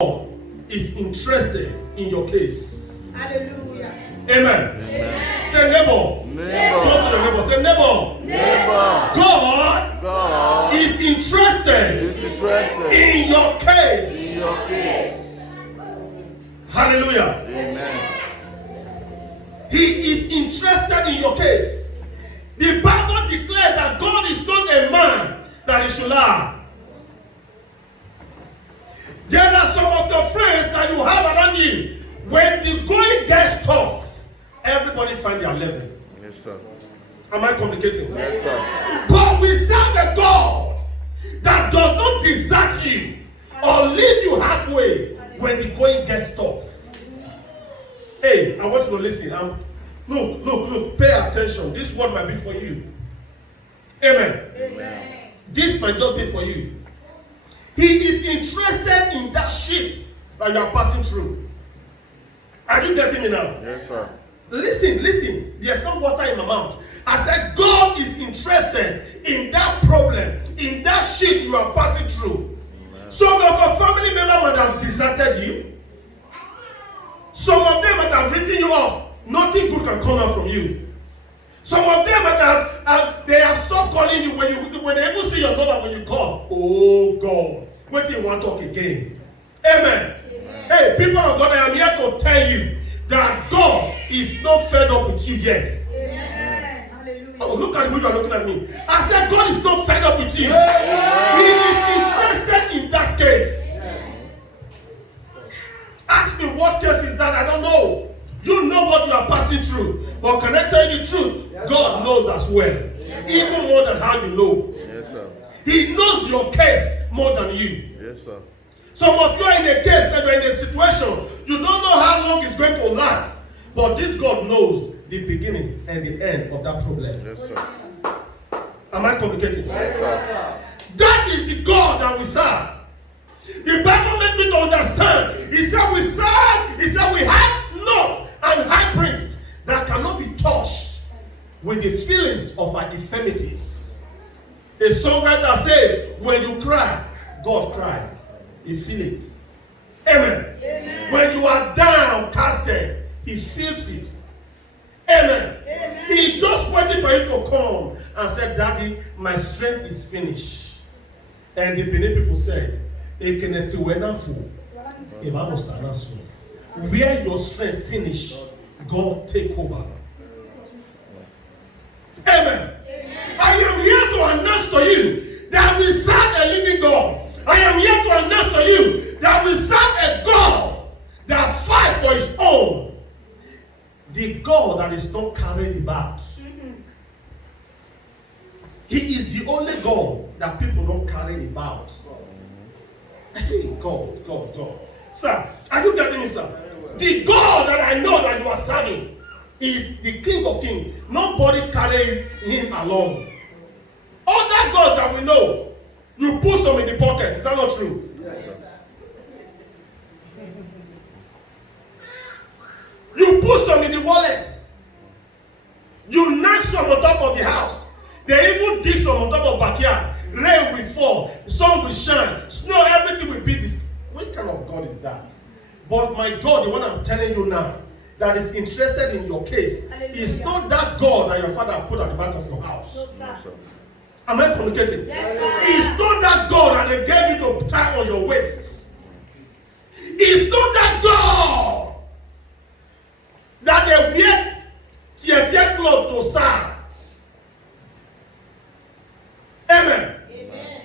is interested in your case. Hallelujah. Amen. Amen. Say neighbor. Neighbor. Talk to your neighbor. Say neighbor. Neighbor. God is interested in your case. In your case. Hallelujah. Amen. He is interested in your case. The Bible declares that God is not a man that he should lie. There are some of the friends that you have around you. When the going gets tough, everybody find their level. Yes, sir. Am I communicating? Yes, sir. But we serve a God that does not desert you or leave you halfway when the going gets tough. Hey, I want you to listen. Look, pay attention. This word might be for you. Amen. Amen. This might just be for you. He is interested in that shit that you are passing through. Are you getting me now? Yes, sir. Listen. There's no water in my mouth. I said God is interested in that problem, in that shit you are passing through. Amen. Some of your family members might have deserted you. Some of them might have written you off. Nothing good can come out from you. Some of them might they have stopped calling you when they even see your number when you call. Oh God, wait till you want to talk again. Amen. Amen. Hey, people of God, I am here to tell you that God is not fed up with you yet. Amen. Hallelujah. Oh, look at me, you are looking at me. I said God is not fed up with you. Amen. He is interested in that case. Ask me what case is that? I don't know. You know what you are passing through. But can I tell you the truth? Yes, God knows as well. Yes, even more than how you know. Yes, sir. He knows your case more than you. Yes, sir. Some of you are in a case that you're in a situation. You don't know how long it's going to last. But this God knows the beginning and the end of that problem. Yes, sir. Am I communicating? Yes, sir. That is the God that we serve. The Bible made me to understand. He said we have not an high priest that cannot be touched with the feelings of our infirmities. A songwriter said, when you cry, God cries. He feels it. Amen. Amen. When you are downcasted, he feels it. Amen. Amen. He just waited for you to come and said, Daddy, my strength is finished. And the Benin people said, where your strength finish, God take over. Amen. Amen. I am here to announce to you that we serve a living God. I am here to announce to you that we serve a God that fights for his own. The God that is not carried about. He is the only God that people don't carry about. Hey, God. Sir, are you getting me, sir? The God that I know that you are serving is the King of Kings. Nobody carries him along. Other gods that we know, you put some in the pocket. Is that not true? Yes. You put some in the wallet. You knock some on top of the house. They even dig some on top of backyard. Rain will fall, sun will shine, snow, everything will be this. What kind of God is that? But my God, the one I'm telling you now, that is interested in your case, is not that God that your father put at the back of your house. No, sir. Am I communicating? Yes, sir. It's not that God that they gave you to tie on your waist. It's not that God that they wear tear cloth to serve. Amen. Amen.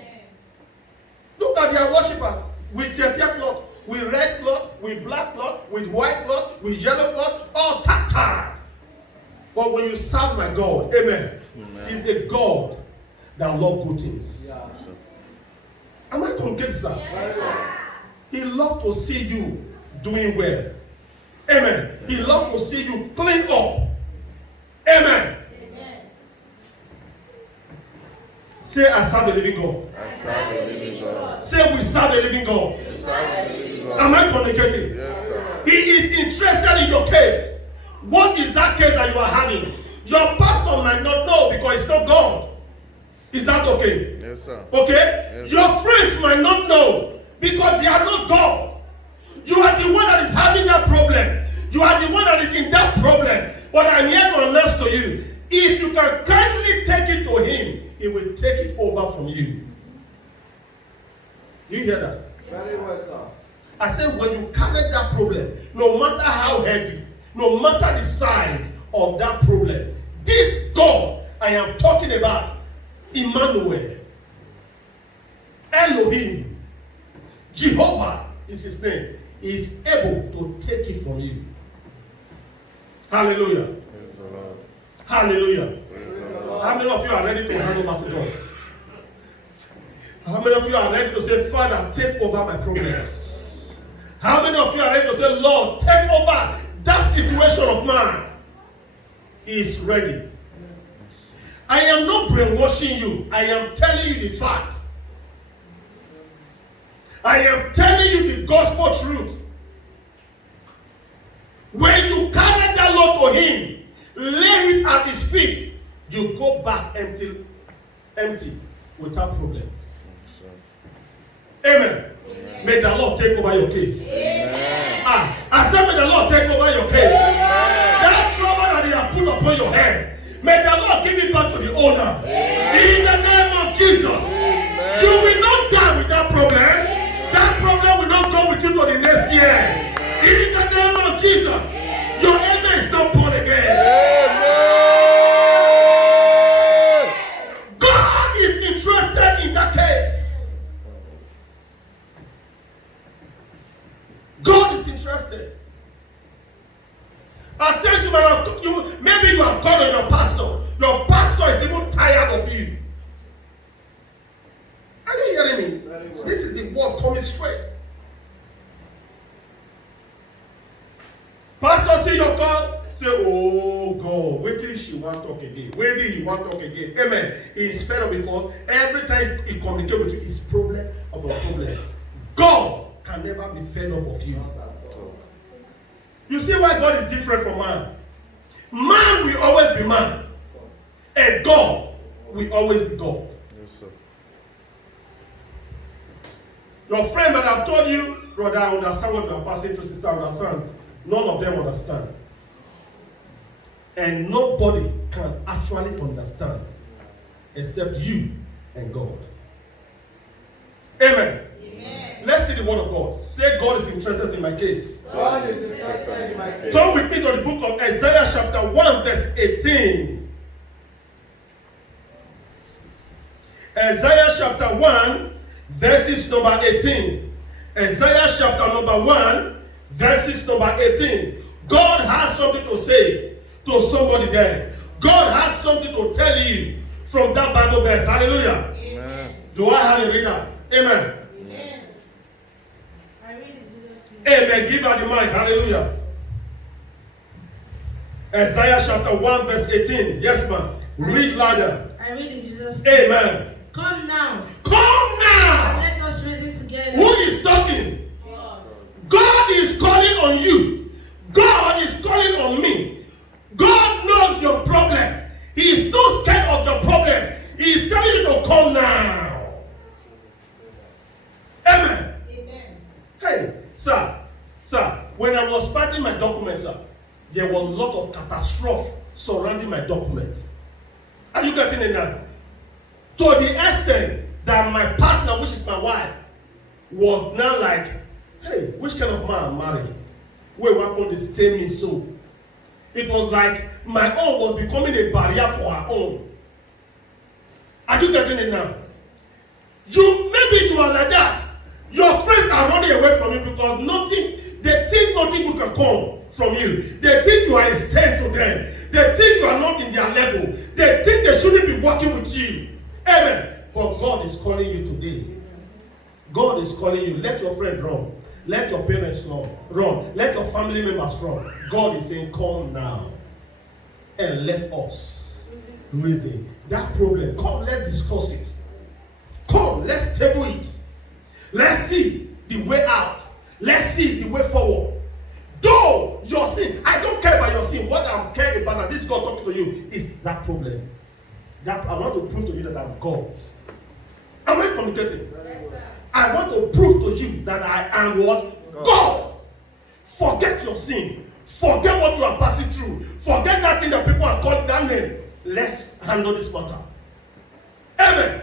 Look at their worshippers with tear cloth, with red cloth, with black cloth, with white cloth, with yellow cloth, all tattered. But when you serve my God, amen, is a God that loves good things. Yeah. Am I communicating, sir? Yes, sir. He loves to see you doing well. Amen. He loves to see you clean up. Amen. Say, I serve the living God. I serve the living God. Say, we serve the living God. We serve the living God. Am I communicating? Yes, sir. He is interested in your case. What is that case that you are having? Your pastor might not know because it's not God. Is that okay? Yes, sir. Okay? Yes, your friends might not know because they are not God. You are the one that is having that problem. You are the one that is in that problem. But I'm here to announce to you, if you can kindly take it to him, he will take it over from you. You hear that? Very well, sir. I said, when you carry that problem, no matter how heavy, no matter the size of that problem, this God I am talking about, Emmanuel, Elohim, Jehovah is his name, is able to take it from you. Hallelujah. Praise the Lord. Hallelujah. Praise the Lord. How many of you are ready to hand over to God? How many of you are ready to say, Father, take over my problems? How many of you are ready to say, Lord, take over that situation of mine? He is ready. I am not brainwashing you. I am telling you the fact. I am telling you the gospel truth. When you carry that load to him, lay it at his feet, you go back empty without problem. Amen. Amen. May the Lord take over your case. Amen. I said, may the Lord take over your case. Amen. That trouble that he has put upon your head, may the Lord give it back to the owner. Amen. In the name of Jesus. Amen. You will not die with that problem. Amen. That problem will not go with you to the next year. Amen. In the name of Jesus. Amen. Your amen is not born again. Amen. God is interested in that case. God is interested. At times maybe you have called on your pastor. Your pastor is even tired of you. Are you hearing me? This is the word coming straight. Pastor see your call, say, oh God, wait till she want to talk again. Wait till he want to talk again. Amen. He is fed up because every time he communicates with you, it's problem about problem. God can never be fed up of you. You see why God is different from man? Man will always be man. And God will always be God. Yes, sir. Your friend might have told you, brother, I understand what you are passing through, sister, I understand. None of them understand. And nobody can actually understand except you and God. Amen. Amen. Let's see the word of God. Say, God is interested in my case. God is interested in my case. Turn with me to the book of Isaiah chapter 1 verse 18. Isaiah chapter 1 verses number 18. Isaiah chapter number 1 verses number 18. God has something to say to somebody there. God has something to tell you from that Bible verse. Hallelujah. Amen. Do I have a reader? Amen. Amen. I read it. Amen. Give her the mic. Hallelujah. Isaiah chapter 1 verse 18. Yes, ma'am. Read louder. I read in Jesus' name. Amen. Come now. Come And now. let us reason together. Who is talking? God. God is calling on you. God is calling on me. God knows your problem. He is not scared of your problem. He is telling you to come now. Amen. Amen. Hey, sir, when I was filing my documents, sir, there was a lot of catastrophe surrounding my documents. Are you getting it now? To the extent that my partner, which is my wife, was now like, hey, which kind of man I'm marrying? Where we're going to stay me so? It was like my own was becoming a barrier for her own. Are you getting it now? Maybe you are like that. Your friends are running away from you because they think nothing good can come from you. They think you are a stain to them. They think you are not in their level. They think they shouldn't be working with you. Amen. But God is calling you today. God is calling you. Let your friend run. Let your parents run. Let your family members run. God is saying, come now. And let us reason. That problem, come, let's discuss it. Come, let's table it. Let's see the way out. Let's see the way forward. Though your sin, I don't care about your sin. What I'm caring about, and this God talking to you, is that problem. That I want to prove to you that I'm God. Am I communicating? Yes, sir. I want to prove to you that I am what? God. Forget your sin. Forget what you are passing through. Forget that thing that people are calling that name. Let's handle this matter. Amen.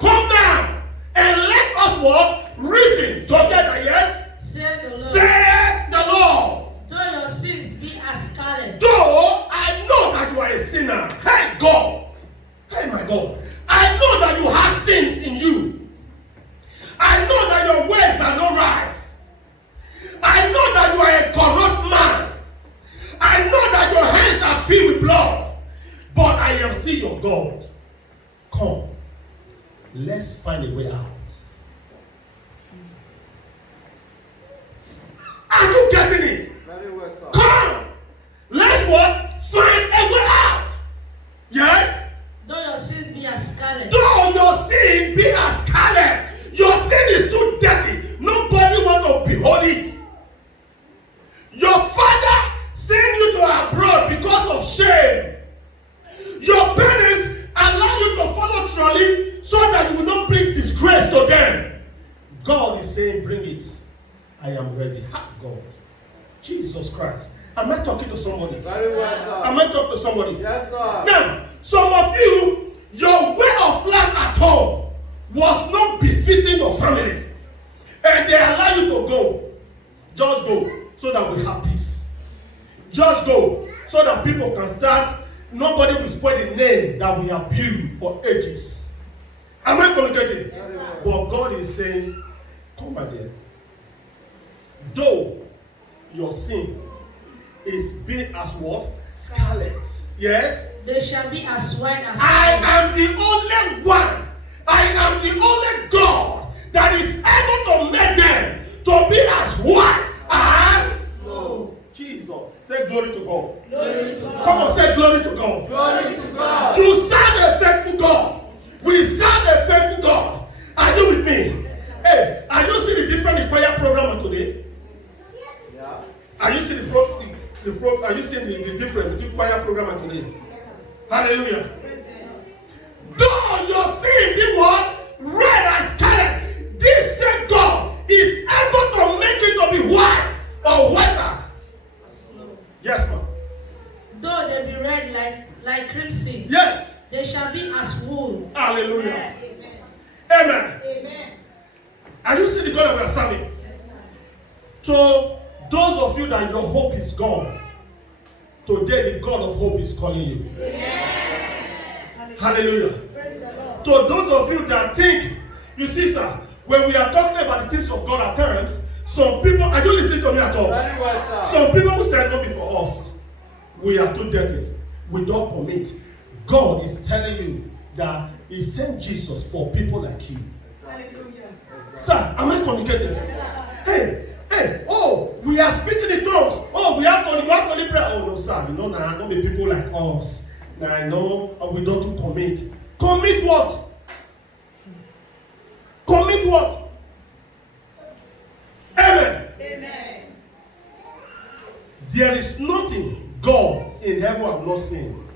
Come now and let us what? Reason together, yes? Said the Lord. Say the Lord. Though your sins be as scarlet, Though I know that you are a sinner. Hey God. Hey my God. I know that you have sins in you. I know that your ways are not right. I know that you are a corrupt man. I know that your hands are filled with blood. But I am still your God. Come. Let's find a way out. Are you getting it? Very well, sir. Come. Let's what? Find a way out. Yes? though your sins be as scarlet, Though your sin be as scarlet, your sin is too dirty. Nobody want to behold it. Your father sent you to abroad because of shame. Your parents allow you to follow trolley so that you will not bring disgrace to them. God is saying, bring it. I am ready. God. Jesus Christ. Am I talking to somebody? Very well, sir. Am I talking to somebody? Yes, sir. Now, some of you, your way of life at home was not befitting your family. And they allow you to go. Just go so that we have peace. Just go so that people can start. Nobody will spoil the name that we have built for ages. Am I communicating? Yes, sir. But God is saying, come back there. Though your sin is big as what? Scarlet. Yes? they shall be as white as I snow. am the only one. I am the only God that is able to make them to be as white as Snow. Jesus. Say glory to God. Glory to God. Come on, say glory to God. Glory to God. You serve a faithful God. We serve a faithful God. Are you with me? Hey, are you seeing the different choir program today? Yeah. Are you seeing are you seeing the difference between choir program today? Hallelujah. Though your sin be what? Red as scarlet. This same God is able to make it to be white or whiter. Yes, ma'am. Though they be red like crimson, Yes. they shall be as wool. Hallelujah. Amen. Amen. Amen. Are you seeing the God that we are serving? Yes, sir. So, those of you that your hope is gone, today the God of hope is calling you. Amen. Hallelujah. Praise the Lord. To those of you that think, you see, sir, when we are talking about the things of God at times, some people, are you listening to me at all? Very well, sir. Some people will say, not before us. We are too dirty. We don't commit. God is telling you that He sent Jesus for people like you. Hallelujah. Sir, am I communicating? Hey, oh, we are speaking in tongues. Oh, we have only prayer. Oh, no, sir, you know, now, not be people like us. Now, I know we don't commit. Commit what? Commit what? Amen. Amen. There is nothing God in heaven have not seen.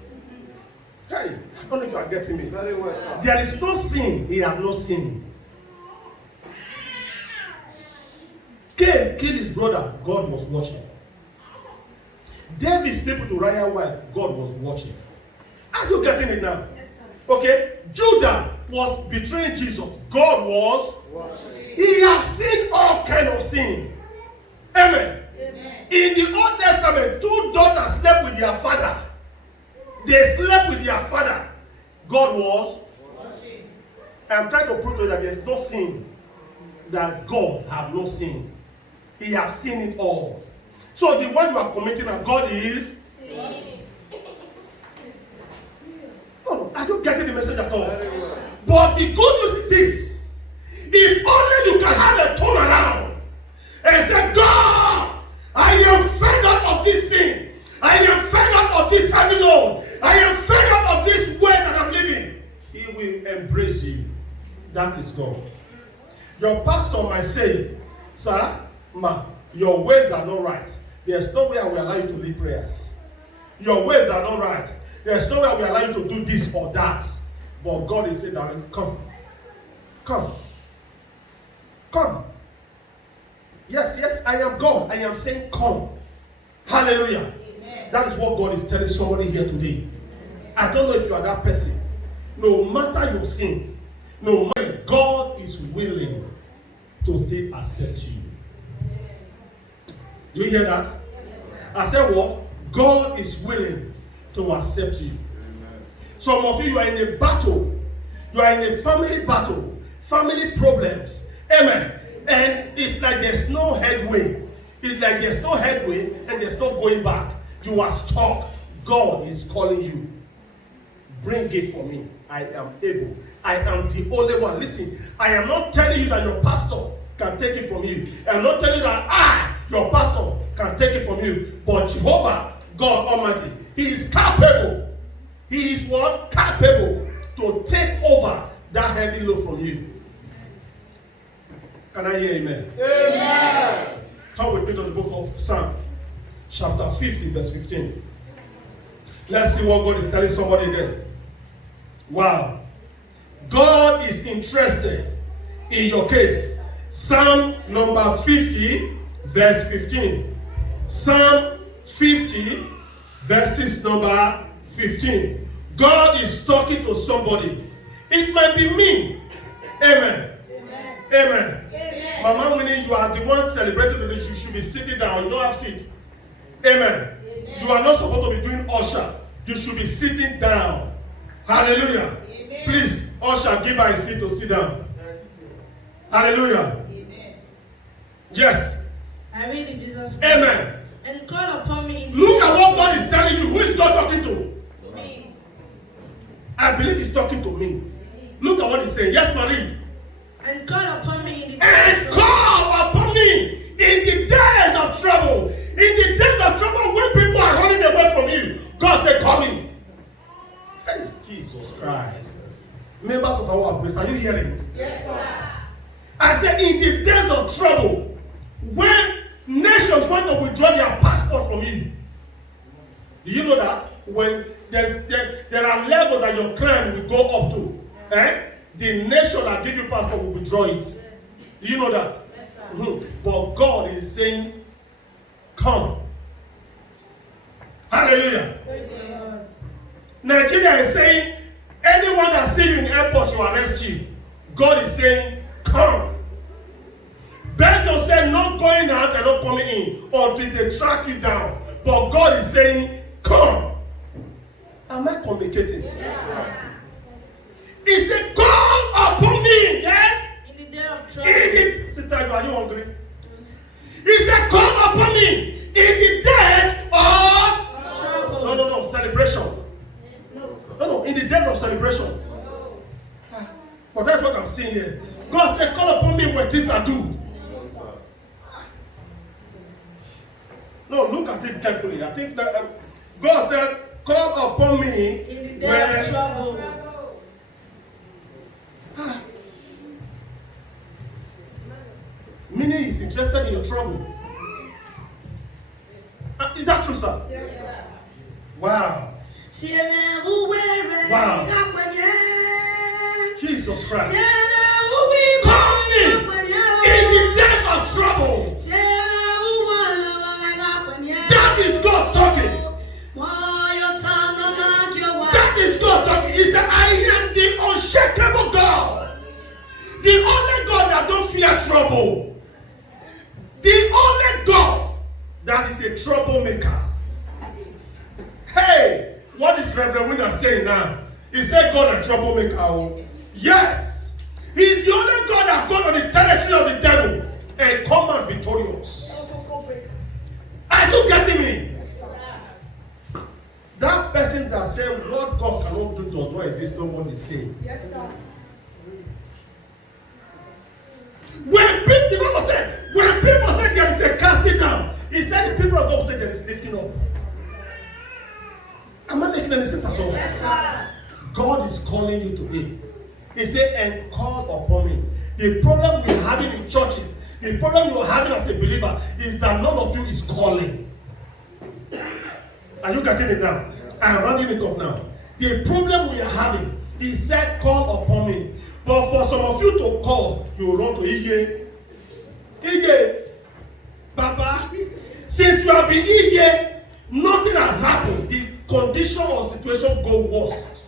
Hey, I don't know if you are getting me. Very well, sir. There is no sin He have not seen. Cain killed his brother, God was watching. David slept to Uriah's wife, God was watching. Are you getting it now? Yes, sir. Okay, Judah was betraying Jesus, God was. Watching. He has seen all kind of sin. Amen. Amen. In the Old Testament, two daughters slept with their father. They slept with their father. God was. Watching. I'm trying to prove to you that there's no sin that God have not seen. He has seen it all. So the one you are committing and God is. No, are you getting the message at all? Very well. But the good news is this. If only you can have a turnaround and say, God, I am fed up of this sin. I am fed up of this heavy load. I am fed up of this way that I'm living. He will embrace you. That is God. Your pastor might say, sir, ma, your ways are not right. There's no way I will allow you to lead prayers. Your ways are not right. There's no way I will allow you to do this or that. But God is saying, come. Come. Come. Yes, I am God. I am saying come. Hallelujah. Amen. That is what God is telling somebody here today. I don't know if you are that person. No matter your sin, no matter, God is willing to still accept you. You hear that? I said what? God is willing to accept you. Some of you are in a battle. You are in a family battle. Family problems. Amen. And it's like there's no headway. It's like there's no headway and there's no going back. You are stuck. God is calling you. Bring it for me. I am able. I am the only one. Listen, I am not telling you that your pastor can take it from you. I am not telling you that I, your pastor, can take it from you. But Jehovah, God Almighty, He is capable. He is what? Capable to take over that heavy load from you. Can I hear amen? Amen. Come with me to the book of Psalm, chapter 50, verse 15. Let's see what God is telling somebody there. Wow. God is interested in your case. Psalm number 50, verse 15. Psalm 50, verses number 15. God is talking to somebody. It might be me. Amen. Amen. Amen. Amen. Mama Winnie, you are the one celebrating today. You should be sitting down. You don't have seat. Amen. Amen. You are not supposed to be doing usher. You should be sitting down. Hallelujah. Amen. Please, usher, give her a seat to sit down. Hallelujah. Amen. Yes. I read in Jesus' name. Amen. And call upon me. Look at what God is telling you. Who is God talking to? Me. I believe He's talking to me. Look at what He's saying. Yes, Marie. And call upon me in the And call upon me in the days of trouble. In the days of trouble, when people are running away from you, God said, "Come in." Hey, Jesus Christ. Members of our office, are you hearing? Yes, sir. I said, in the days of trouble, when nations want to withdraw their passport from you, do you know that? When there are levels that your crime will go up to, the nation that give you passport will withdraw it. Do you know that? Yes, sir. Mm-hmm. But God is saying, come. Hallelujah. Nigeria is saying, anyone that see you in airport should arrest you. God is saying, come. Belgium said, not going out and not coming in until they track you down. But God is saying, come. Am I communicating? Yes, sir. He said, call upon me. Yes? In the day of trouble. Sister, are you hungry? He said, call upon me in the days of trouble. No, celebration. No, in the days of celebration. But that's what I'm saying here. God said, call upon me when things are good. No, look at it carefully. I think that God said, call upon me in the day of trouble. Meaning He's interested in your trouble. Is that true, sir? Yes, sir. Wow. Wow. Jesus Christ. Call me in the day of trouble. That is God talking. That is God talking. He said, I am the unshakable God. The only God that don't fear trouble. The only God that is a troublemaker. Hey, what is Reverend Winner saying now? He said God a troublemaker. Yes. He's the only God that gone on the territory of the devil and come out victorious. Are you getting me? That person that said what God cannot do does not exist, no one is saying. Yes, sir. When people say there is a casting down, he said the people of God say there is lifting up. Am I making any sense at all? Yes, sir. God is calling you today. He said, and call upon me. The problem we're having in churches, the problem you're having as a believer is that none of you is calling. Are you getting it now? I am rounding it up now. The problem we are having, he said, call upon me. But for some of you to call, you run to Ije. Ije. Since you have been here, nothing has happened. The condition or situation go worse.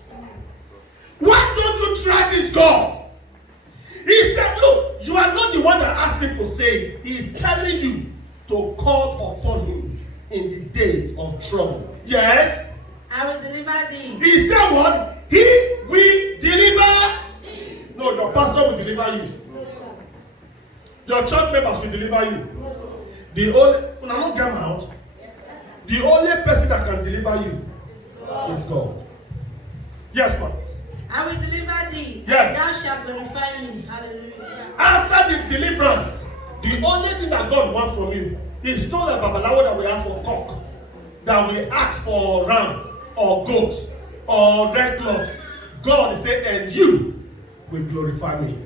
Why don't you try this God? He said, look, you are not the one that asked him to say it. He is telling you to call upon him in the days of trouble. Yes? I will deliver thee. He said what? He will deliver. No, your pastor will deliver you. Your church members will deliver you. The only, when I'm not getting out, the only person that can deliver you is God. Yes, ma'am. I will deliver thee. Yes. Thou shalt glorify me. Hallelujah. After the deliverance, the only thing that God wants from you is not like Babalawo that we ask for cock, that we ask for ram or goat or red cloth. God is saying, and you will glorify me.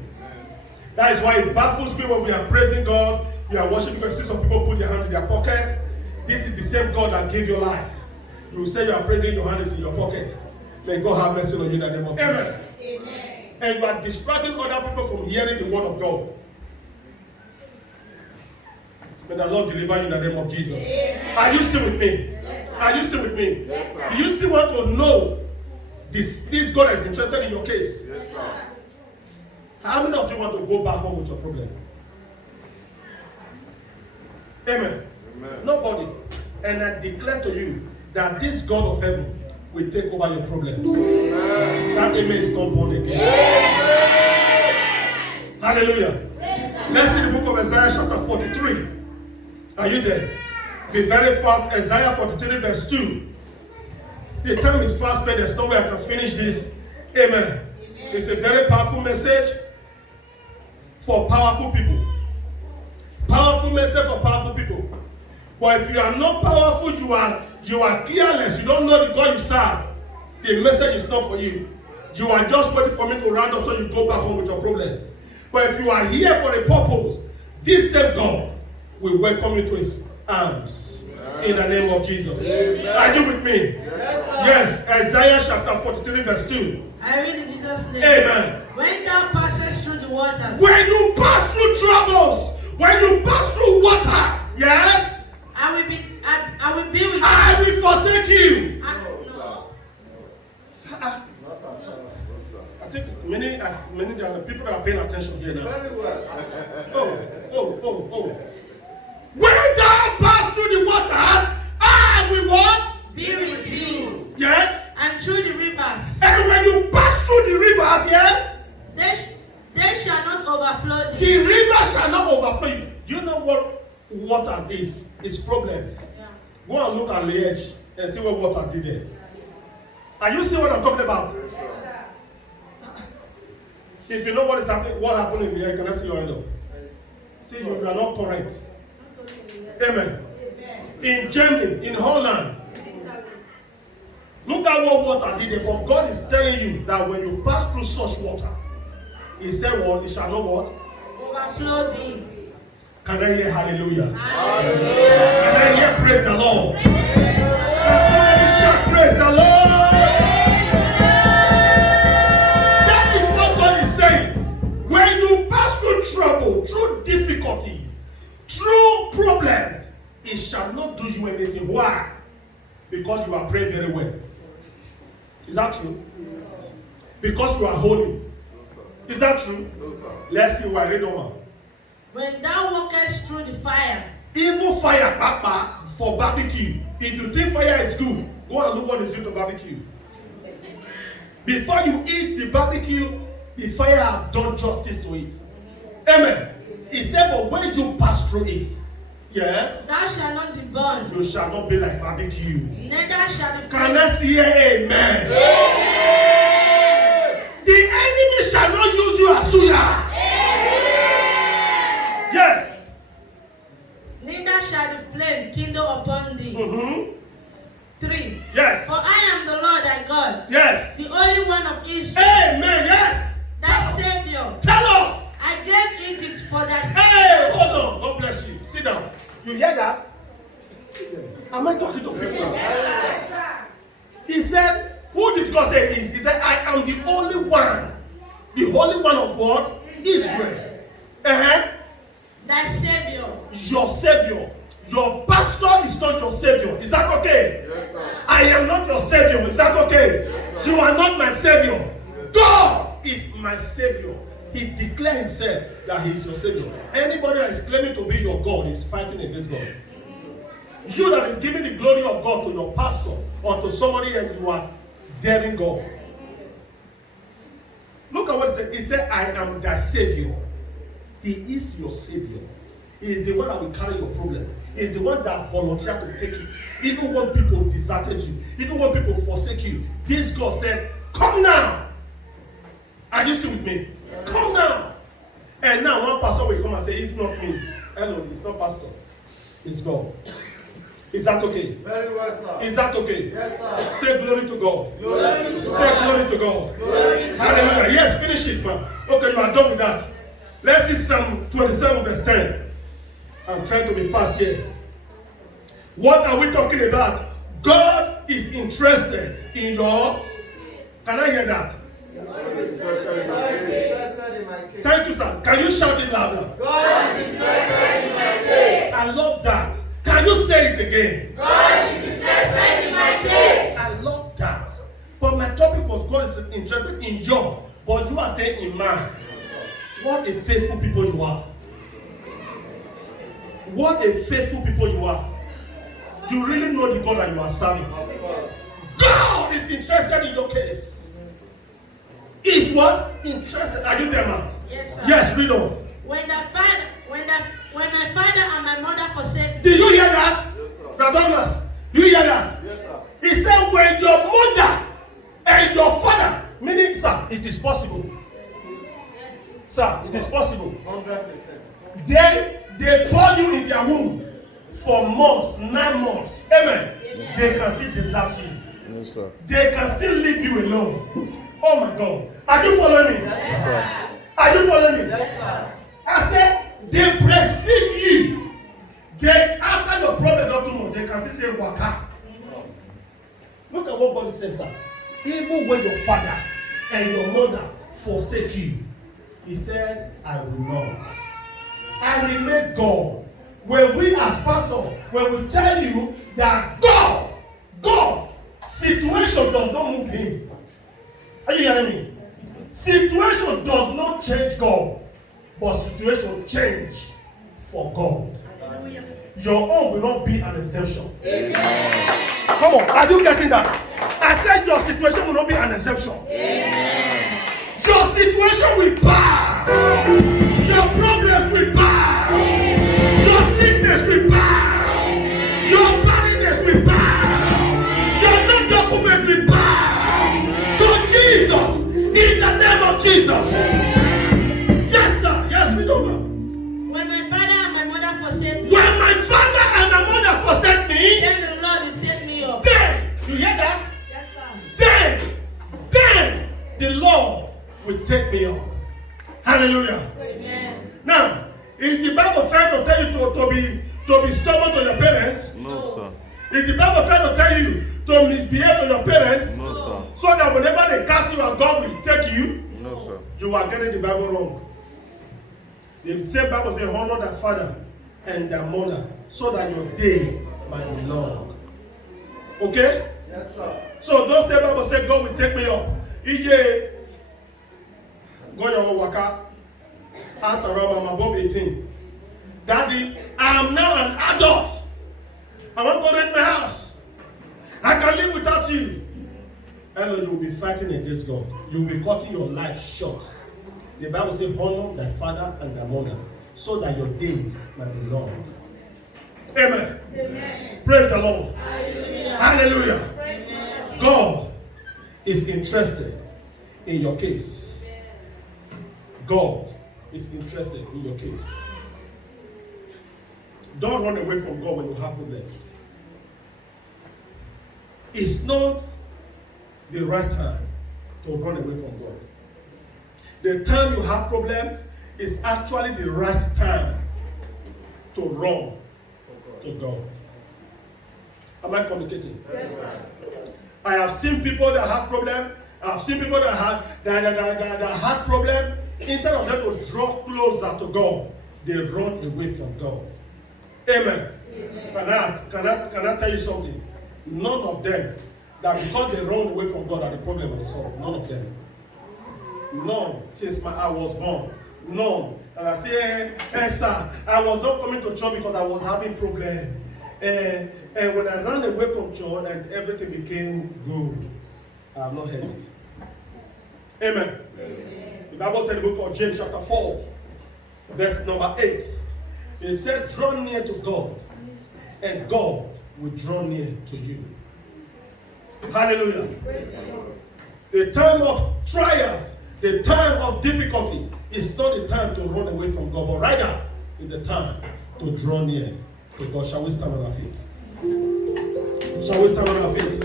That is why it baffles me when we are praising God, we are worshiping, because see some people put their hands in their pocket. This is the same God that gave your life. You will say you are praising, your hand is in your pocket. May God have mercy on you in the name of Jesus. Amen. And you are distracting other people from hearing the word of God. May the Lord deliver you in the name of Jesus. Amen. Are you still with me? Yes, are you still with me? Yes, sir. Do you still want to know this God is interested in your case? Yes, sir. How many of you want to go back home with your problem? Amen. Amen. Nobody. And I declare to you that this God of heaven will take over your problems. Amen. That amen is not born again. Amen. Hallelujah. Amen. Let's see the book of Isaiah chapter 43. Are you there? Be very fast. Isaiah 43 verse 2. The time is fast, but there's no way I can finish this. Amen. Amen. It's a very powerful message for powerful people. Powerful message for powerful people. But if you are not powerful, you are careless. You don't know the God you serve. The message is not for you. You are just waiting for me to round up so you go back home with your problem. But if you are here for a purpose, this same God will welcome you to his arms. Amen. In the name of Jesus. Amen. Are you with me? Yes, Isaiah chapter 43 verse 2. I read in Jesus' name. Amen. When thou passest through the waters. When you pass through troubles. When you pass through waters. Yes. I will be with you. I will forsake you. I think many people that are paying attention here now. Very well. Oh. When thou pass through the waters, I will what? Be with you. Yes. And through the rivers. And when you pass through the rivers, yes. They shall not overflow thee. The river shall not overflow you. Do you know what water is? It's problems. Yeah. Go and look at the edge and see what water did there. Are you seeing what I'm talking about? Yes, if you know what is happening, what happened in the air, can I see your hand up? See, you are not correct. Amen. In Germany, in Holland, look at what water did there. But God is telling you that when you pass through such water, he said what? It shall not what? Overflow thee. Can I hear hallelujah? Hallelujah. Can I hear praise the Lord? Somebody shout praise the Lord. That is what God is saying. When you pass through trouble, through difficulties, through problems, it shall not do you anything. Why? Because you are praying very well. Is that true? Because you are holy. Is that true? Let's see why. Read on. When thou walkest through the fire. Even fire, Papa, for barbecue. If you think fire is good, go and look what is due to barbecue. Before you eat the barbecue, the fire have done justice to it. Amen. He said, but when you pass through it, yes, thou shalt not be burned. You shall not be like barbecue. Neither shall the Can I see amen? Amen. The enemy shall not use you as suya. Yes. Neither shall the flame kindle upon thee. 3. Yes. For I am the Lord thy God. Yes. The only one of Israel. Amen. Yes. Thy Savior. Tell us. I gave Egypt for thy. Hey, hold on. God bless you. Sit down. You hear that? Am I talking to people? Yes, he said, who did God say he is? He said, I am the only one. The Holy One of what? Israel. Thy Savior. Your Savior. Your pastor Savior. God is my Savior. He declared himself that he is your Savior. Anybody that is claiming to be your God is fighting against God. You that is giving the glory of God to your pastor or to somebody else, you are daring God. Look at what he said. He said, I am thy Savior. He is your Savior. He is the one that will carry your problem. He is the one that volunteered to take it. Even when people deserted you, even when people forsake you, this God said, come now. Are you still with me? Yes. Come now. And now one pastor will come and say, it's not me. Hello, it's not pastor. It's God. Is that okay? Very well, sir. Is that okay? Yes, sir. Say glory to God. Glory to Say God. glory to God. Glory to Hallelujah. Yes, finish it, man. Okay, you are done with that. Let's see Psalm 27 verse 10. I'm trying to be fast here. What are we talking about? God is interested in your... Can I hear that? God is interested in my case. Thank you, sir. Can you shout it louder? God is interested in my case. I love that. Can you say it again? God is interested in my case. I love that. But my topic was God is interested in your, but you are saying in mine. What a faithful people you are. What a faithful people you are. You really know the God that you are serving. God is interested in your case. Is what? Interested. Are you there, man? Yes, sir. Yes, read on. When my father and my mother forsake me. Did you hear that? Yes, sir. Brother Douglas, do you hear that? Yes, sir. He said, when your mother and your father, meaning, sir, it is possible. Sir, it is possible. 100%. They bore you in their womb for months, 9 months. Amen. They can still desert you. No, sir. They can still leave you alone. Oh my God. Are you following me? Yes, sir. Are you following me? Yes, sir. I said, they breastfeed you. They, after your problem got too much, they can still say, waka. Look at what God says, sir. Even when your father and your mother forsake you, he said, I will not. I remain God. When we as pastors, when we tell you that God, situation does not move him. Are you hearing me? Situation does not change God, but situation change for God. Your own will not be an exemption. Amen. Come on, are you getting that? I said your situation will not be an exception. Amen. Your situation will bow. Your problems will bow. Your sickness will bow. Your barrenness will bow. Your non-document will bow to Jesus in the name of Jesus. Yes, sir. Yes, we don't know. When my father and my mother forsake me, When my father and my mother forsake me, then the Lord will take me up. then, you hear that? Yes, sir. Then the Lord will take me up. Hallelujah. Amen. Now, is the Bible trying to tell you to be stubborn to your parents? No, sir. Is the Bible trying to tell you to misbehave to your parents? No, sir. So that whenever they cast you out, God will take you? No, sir. You are getting the Bible wrong. The same Bible says, honor thy father and thy mother, so that your days might be long. Okay? Yes, sir. So don't say Bible say God will take me up. EJ, go your waka. Out around, I'm above 18. Daddy, I am now an adult. I want to rent my house. I can live without you. Hello, you will be fighting against God. You will be cutting your life short. The Bible says, honor thy father and thy mother, so that your days might be long. Amen. Amen. Praise the Lord. Hallelujah. Hallelujah. Amen. God is interested in your case. God is interested in your case. Don't run away from God when you have problems. It's not the right time to run away from God. The time you have problem is actually the right time to run to God. Am I communicating? Yes, sir. I have seen people that have problem. I have seen people that had problem. Instead of them to draw closer to God, they run away from God. Amen. Amen. Can I tell you something? None of them that because they run away from God that the problem was solved. None of them. None since I was born. None. And I say, sir, I was not coming to church because I was having problem. And when I ran away from church and everything became good, I have not heard it. Amen. Amen. The Bible said in the book of James chapter 4, verse number 8. It said, draw near to God, and God will draw near to you. Hallelujah. The time of trials, the time of difficulty is not the time to run away from God, but rather it's the time to draw near to God. Shall we stand on our feet? Shall we stand on our feet?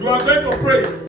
You are going to pray.